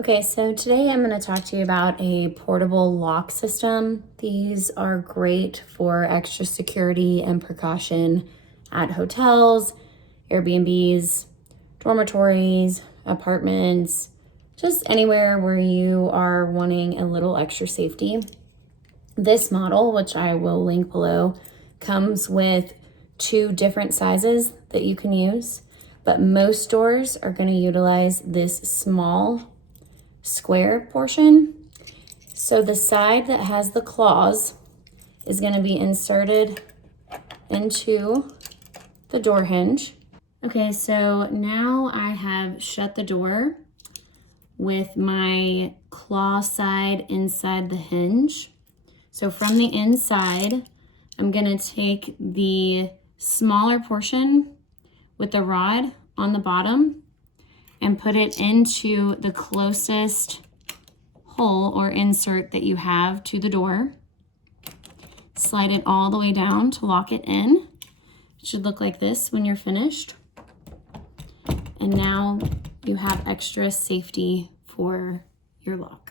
Okay, so today I'm going to talk to you about a portable lock system. These are great for extra security and precaution at hotels, Airbnbs, dormitories, apartments, just anywhere where you are wanting a little extra safety. This model, which I will link below, comes with 2 different sizes that you can use, but most doors are going to utilize this small square portion. So the side that has the claws is going to be inserted into the door hinge. Okay, so now I have shut the door with my claw side inside the hinge. So from the inside, I'm going to take the smaller portion with the rod on the bottom and put it into the closest hole or insert that you have to the door. Slide it all the way down to lock it in. It should look like this when you're finished. And now you have extra safety for your lock.